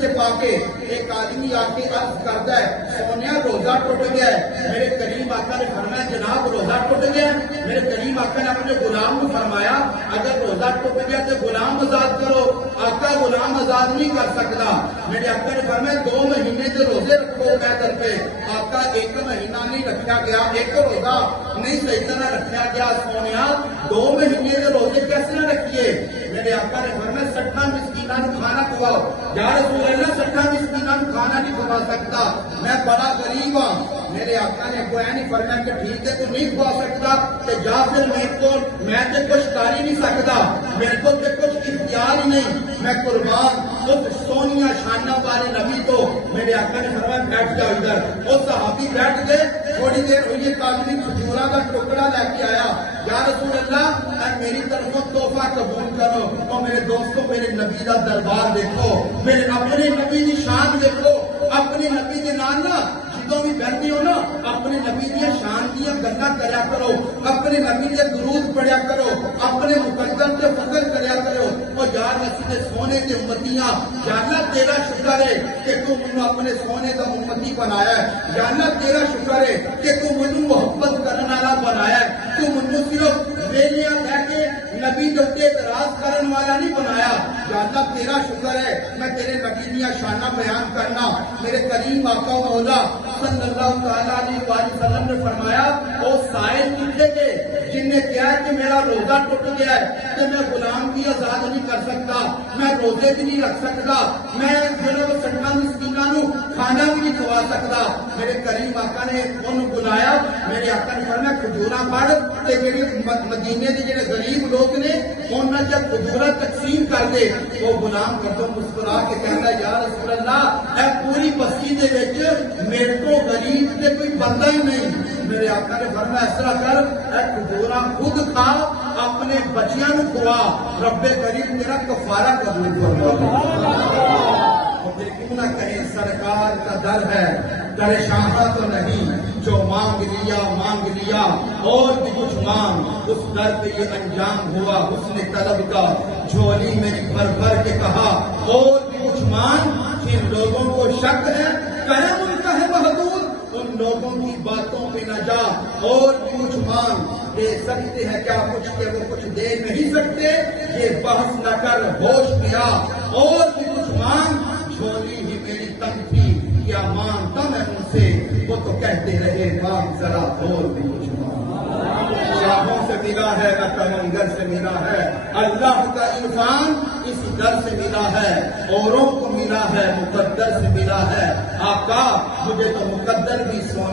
سے پا کے ایک آدمی آ کے عرض کرتا ہے سونیا روزہ ٹوٹ گیا ہے. میرے کریم آقا نے فرمایا جناب روزہ ٹوٹ گیا. میرے کریم آقا نے اپنے غلام کو فرمایا اگر روزہ ٹوٹ گیا تو غلام آزاد کرو. آقا غلام آزاد نہیں کر سکتا. میرے آقا نے فرمایا 2 مہینے کے روزے رکھو پیدل پہ. آقا 1 مہینہ نہیں رکھا گیا, 1 روزہ نہیں صحیح طرح رکھا گیا. سونیا 2 مہینے کے روزے کیسے نہ رکھیے. میرے آقا نے فرمایا 60 مسکینوں کو کھانا کھواؤ. یا رسول اللہ 60 مسکینوں کو کھانا نہیں کھوا سکتا, میں بڑا غریب ہوں. میرے آقا نے کوئی نہیں فرمایا کہ ٹھیک ہے تو نہیں کھوا سکتا کہ جا پھر میں تو کچھ کر ہی نہیں سکتا, میرے کو تو کچھ اختیار ہی نہیں, میں قربان اس سونیا شانہ والے نبی کو. میرے آقا نے فرمایا بیٹھ جاؤ ادھر. وہ صحابی بیٹھ گئے. تھوڑی دیر ہوئی ایک آدمی کھجورا کا ٹکڑا لے کے آیا. یا رسول اللہ میری طرف تحفہ قبول کرو. اور میرے دوستوں میرے نبی کا دربار دیکھو, میرے اپنے نبی کی شان دیکھو. اپنے نبی کے نام نا جدوں بھی بیٹھتے ہو نا اپنے نبی کی شان دیا گلا کریا کرو, اپنے نبی کے درود پڑھیا کرو, اپنے مقدم سے فخر کریا کرو. اور یار نسی سونے کے امتیاں, یا اللہ تیرا شکر ہے کہ تو مجھے اپنے سونے کا امتی بنایا ہے. یا اللہ تیرا شکر ہے کہ تو مجھے محبت کرنے والا بنایا ہے. تو مجھے صرف ویلیاں کہہ کے نبی کے اوپر اعتراض کرنے والا نہیں بنایا. یا اللہ تیرا شکر ہے میں تیرے نبی دیا شانہ بیان کرنا. میرے کریم آقا مولا صلی اللہ تعالیٰ علیہ وسلم نے فرمایا وہ سائل کتنے تھے جن نے کہا کہ میرا روزہ ٹوٹ گیا ہے کہ میں غلام بھی آزاد نہیں کر سکتا, میں روزے بھی نہیں رکھ سکتا, میں 60 مسکینوں کھانا بھی نہیں کھوا سکتا. میرے کریم آقا نے انہوں بلایا. میرے آقا نے فرمایا کھجورا پڑھ کہ میرے مدینے کے جڑے غریب لوگ نے انہوں جب کھجورا تقسیم کر دے. وہ غلام کردوں مسکرا کے کہتا ہے یا رسول اللہ اے پوری بستی دے وچ میرے کو غریب تے کوئی بندہ ہی نہیں. میرے آقا نے فرمایا اس طرح کر اے کھجورا خود کھا اپنے بچیاں نو کھوا, رب کریم تیرا کفارہ قبول فرمائے. پھر کیوں نہ کہیں سرکار کا در ہے در شاہ تو نہیں, جو مانگ لیا اور بھی کچھ مانگ. اس در پہ یہ انجام ہوا حسن طلب کا, جھولی میں بھر بھر کے کہا اور بھی کچھ مانگ. جن لوگوں کو شک ہے کرم ان کا ہے محدود, ان لوگوں کی باتوں پہ نہ جا اور بھی کچھ مانگ. دے سکتے ہیں کیا کچھ کہ وہ کچھ دے نہیں سکتے, یہ بحث نہ کر ہوش کیا اور بھی کچھ مانگ. جھولی ہی میری تنگ تھی کیا مانگتا میں ان سے, وہ تو کہتے رہے مانگ ذرا اور بھی کچھ مانگ. شاہوں سے ملا ہے نہ کمنگر سے ملا ہے, اللہ کا عرفان اس در سے ملا ہے, اوروں کو ملا ہے مقدر سے ملا ہے. آقا مجھے تو مقدر بھی سونا